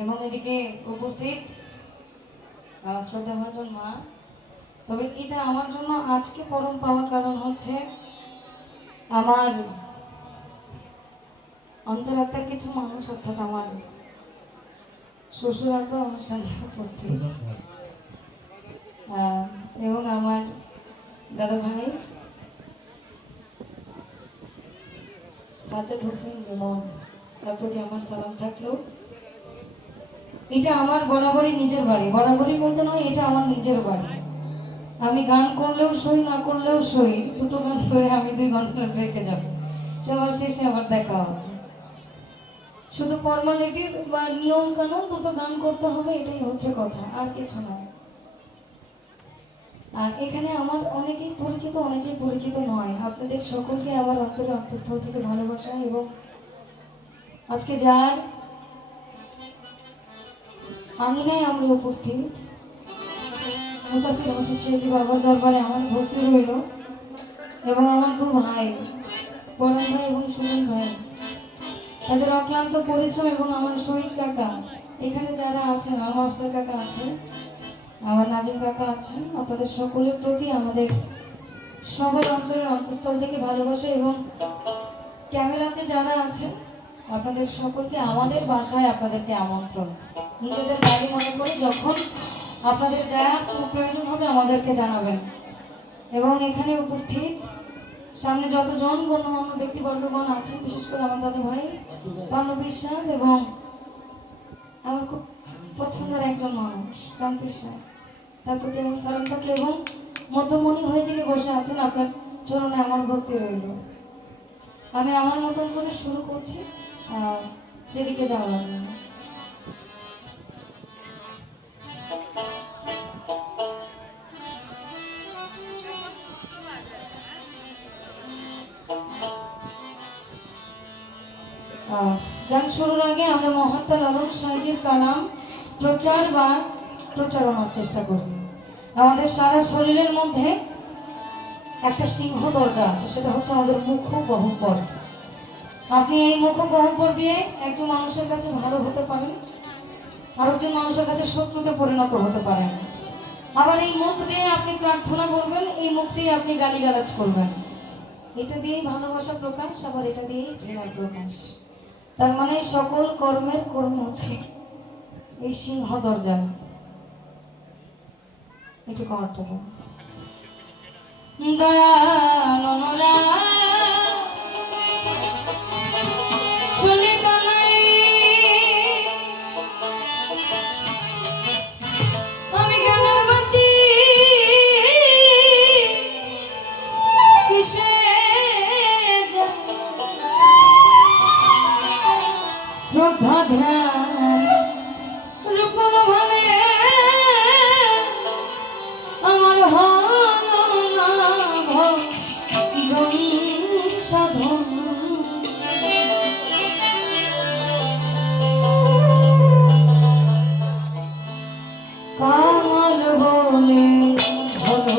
এবং এদিকে উপস্থিত শ্রদ্ধাভাজন মা। তবে এটা আমার জন্য আজকে পরম পাওয়ার কারণ হচ্ছে আমার অন্তরাত্মার কিছু মানুষ, অর্থাৎ আমার শ্বশুর আব্বা আমার সামনে উপস্থিত, এবং আমার দাদা ভাই সাজ্জাদ হোসেন লিমন, তার প্রতি আমার সালাম থাকলো। এটা আমার বরাবরই নিজের বাড়ি, বরাবরই বলতে নয়, এটা আমার নিজের বাড়ি। আমি গান করলেও সই, না করলেও সই, দুটো গান করে আমি 2 ঘন্টা রেখে যাব, সবার শেষে আবার দেখা হবে। শুধু ফর্মালিটিস বা নিয়ম কানুন, দুটো গান করতে হবে, এটাই হচ্ছে কথা, আর কিছু না। এখানে আমার অনেকেই পরিচিত, অনেকেই পরিচিত নয়। আপনাদের সকলকে আমার অন্তরের অন্তঃস্থল থেকে ভালোবাসা। এবং আজকে যার আঙিনায় আমরা উপস্থিত, মুসাফির হাফিজ শেখি বাবার দরবারে আমার ভর্তি রইল, এবং আমার 2 ভাই, পরাণ ভাই এবং সুমন ভাই, তাদের অক্লান্ত পরিশ্রম, এবং আমার শহীদ কাকা, এখানে যারা আছেন, আমার মাস্টার কাকা আছেন, আমার নাজিম কাকা আছেন, আপনাদের সকলের প্রতি আমাদের সবার অন্তরের অন্তঃস্থল থেকে ভালোবাসা। এবং ক্যামেরাতে যারা আছেন, আপনাদের সকলকে আমাদের বাসায় আপনাদেরকে আমন্ত্রণ। নিজেদের বাড়ি মনে করে যখন আপনাদের যা প্রয়োজন হবে আমাদেরকে জানাবেন। এবং এখানে উপস্থিত সামনে যতজন গণ্যমান্য ব্যক্তিবর্গগণ আছেন, বিশেষ করে আমার দাদা ভাই পার্নবীর সাহেব, এবং আমার খুব পছন্দের একজন মানুষ জানপ্রীত সাহেব, তার প্রতি আমার সালাম থাকলে। এবং মধ্যমণি হয়ে যিনি বসে আছেন, আপনার চরণে আমার ভক্তি রইল। আমি আমার মতন করে শুরু করছি, যেদিকে যাওয়া লাগবে। গান শুরুর আগে আমরা মহাত্মা লালন সাহেবের কালাম প্রচার বা প্রচারণার চেষ্টা করি। আমাদের সারা শরীরের মধ্যে একটা সিংহ দরজা আছে, সেটা হচ্ছে আমাদের মুখ গহ্বর। আপনি এই মুখ গহ্বর দিয়ে একজন মানুষের কাছে ভালো হতে পারেন, আরেকজন মানুষের কাছে শত্রুতে পরিণত হতে পারেন। আবার এই মুখ দিয়ে আপনি প্রার্থনা করবেন, এই মুখ দিয়ে আপনি গালিগালাজ করবেন। এটা দিয়েই ভালোবাসা প্রকাশ, আবার এটা দিয়েই ঘৃণার প্রকাশ। তার মানে সকল কর্মের কর্মী হচ্ছে এই সিংহ দরজা। এটু কমারটা দয়া শ্রদ্ধা ধ্যান রূপল ভালে আমার সাধন। কামাল বলে হলো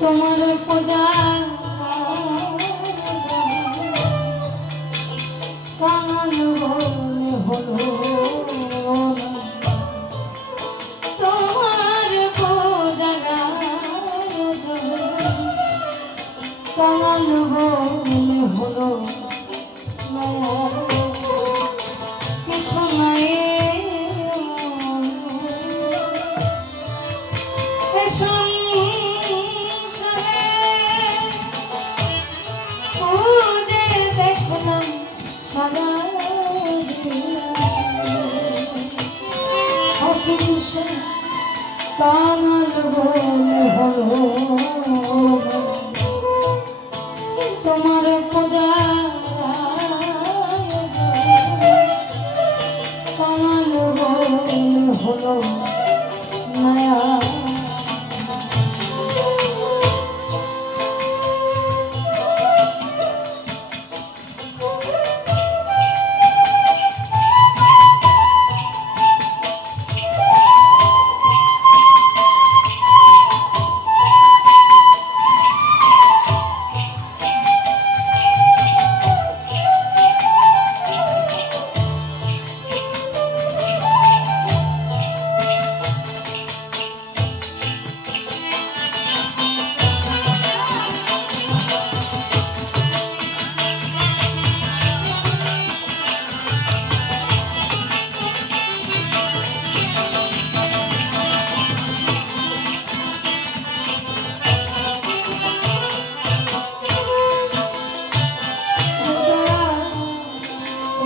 তোমার পূজা, কামাল বলে হলো তোমার পূজা, কামাল বলে হলো কিছু নাই। দেখলাম সারা কামাল বলে হলো তোমার পূজা, কামাল বলে হলো মায়া।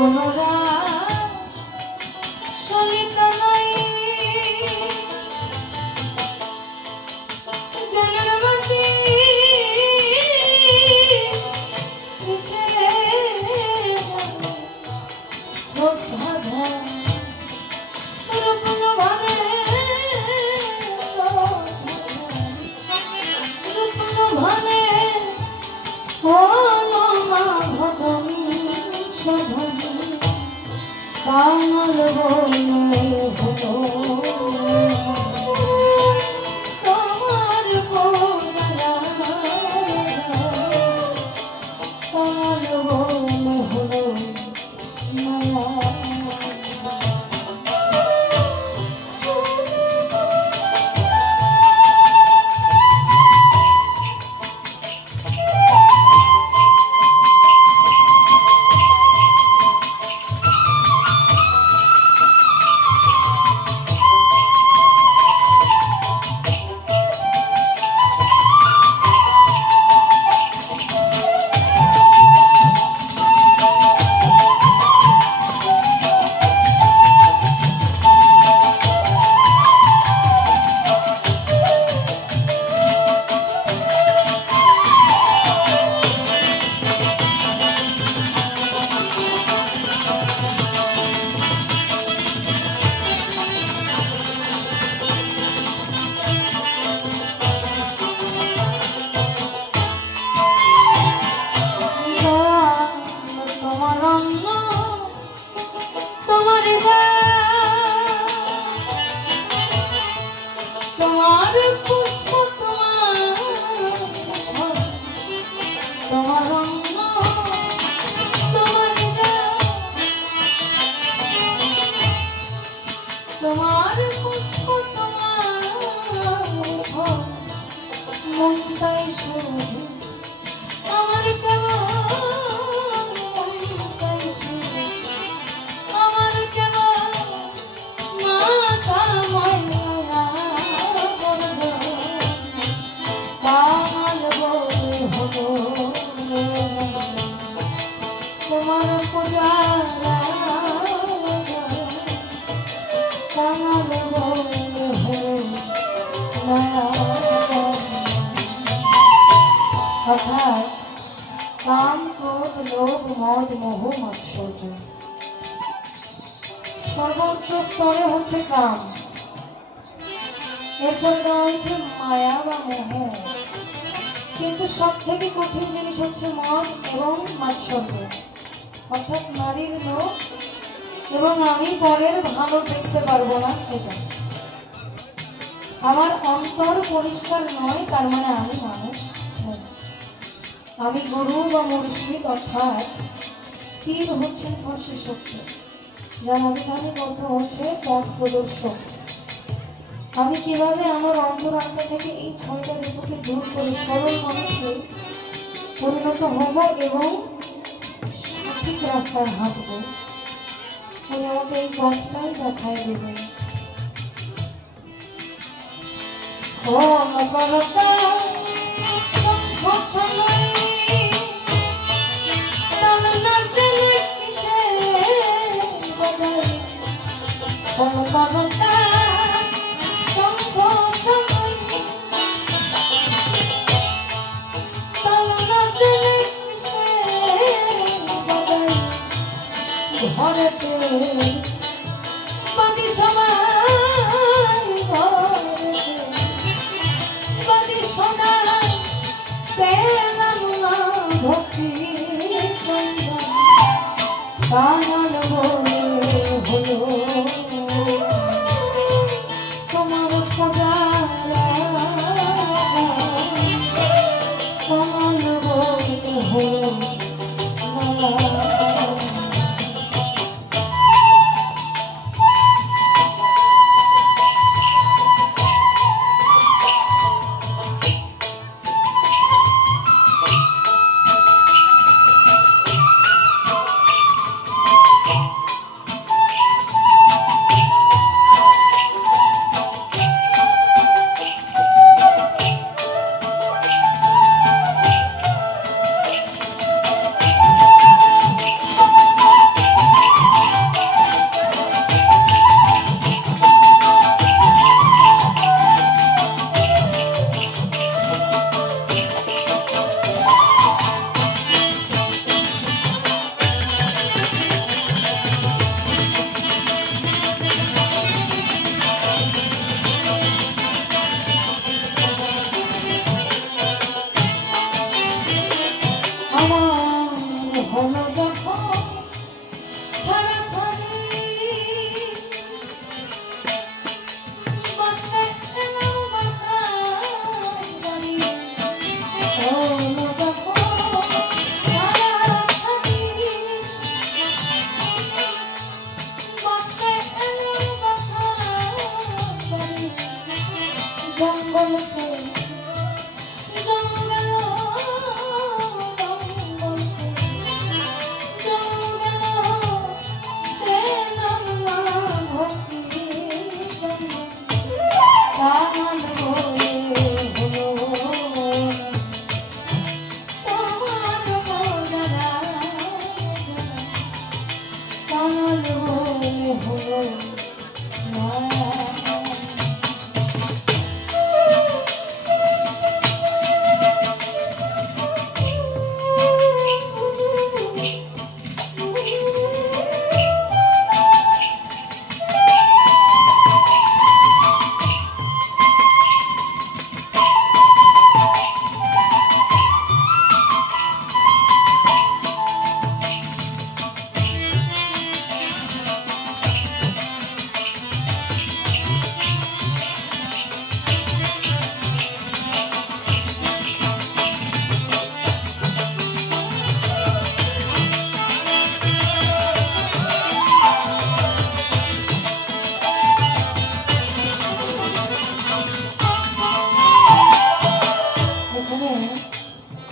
কোনরা সলিতা নাই জ্ঞানের বাতি কাঙাল বলে হলো তোমার বোঝা কাঙাল বলে হলো মায়া তোমার পুষ্প তোমার অন্ন তোমার পুষ্প তোমার মনটাই শুধু আমার কেমন মনটাই শুধু আমার কেমন মাথা ময়লা তোমার পূজারা কাঙাল বলে অর্থাৎ কাম ক্রোধ লোভ মদ মোহ মাৎসর্য সর্বোচ্চ স্তরে হচ্ছে কাম, এরপর দেওয়া হচ্ছে মায়া বা মোহ, কিন্তু সব থেকে কঠিন জিনিস হচ্ছে মদ এবং মাৎসর্য অর্থাৎ নারীর লোভ এবং আমি পরের ভালো দেখতে পারবো না এটা। আমার অন্তর পরিষ্কার নয় তার মানে আমি মানুষ নই। আমি গুরু বা মুর্শিদ অর্থাৎ তীর হচ্ছেন ফর্সি শক্তি, যার অভিধানিক অর্থ হচ্ছে পথ প্রদর্শক। আমি কিভাবে আমার অন্তরাত্মা থেকে এই ছয়টা ঋতুকে দূর করে সরল মানুষে পরিণত হব এবং সঠিক রাস্তায় হাঁটব, উনি আমাকে এই পথটাই দেখায় দেবেন। ও মকরতা ঘরেতে বাদি সমাজ বাদি সোনা পেলাম না ভক্তি কাঙাল বলে হলো তোমার পূজারা কাঙাল বলে হলো কানন বলে হলো না।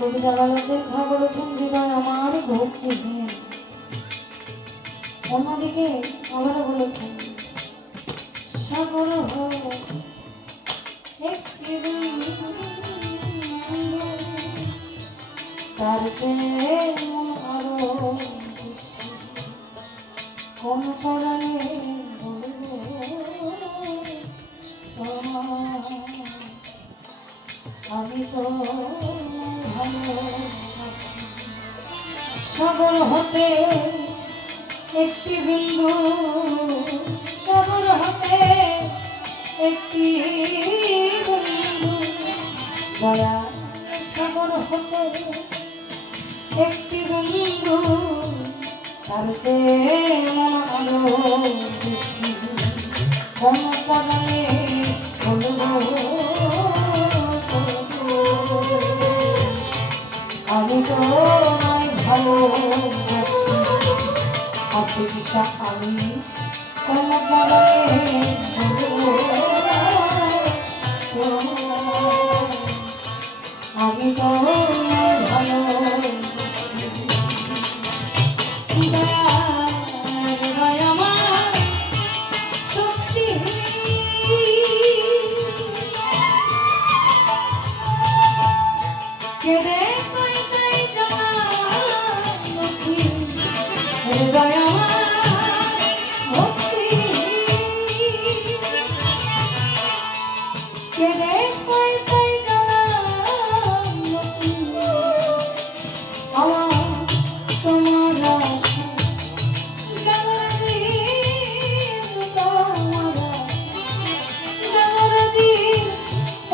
কবি জালালউদ্দিন খাঁ বলেছেন হৃদয় আমার ভক্তিহীন। অন্যদিকে আবারও বলেছেন সাগর একটি তার চেয়ে আরো কোন পরাণে বলবো আমি তো ভালোবাসি। সাগর হতে একটি বিন্দু, সাগর হতে একটি বিন্দু, দয়া সাগর হতে একটি বিন্দু, তার চেয়ে আলো বেশি কোন পরাণে বলবো আমি তো ভালোবাসি। আপনি দিশা আমি কোন কারণে আমি তো ভালোবাসি। আমার সত্যি কেড়ে হৃদয় আমার ভক্তি কেড়ে পাইতাই আমার তোমার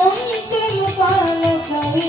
অন্তিম কাল চাই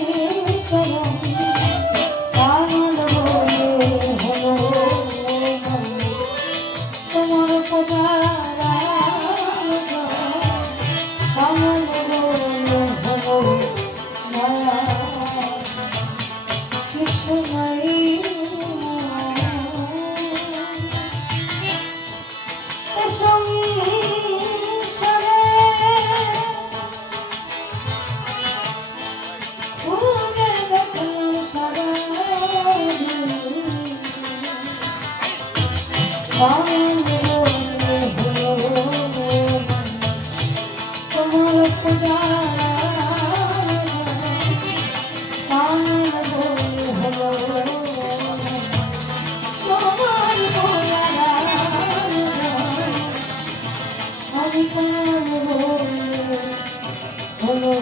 হলো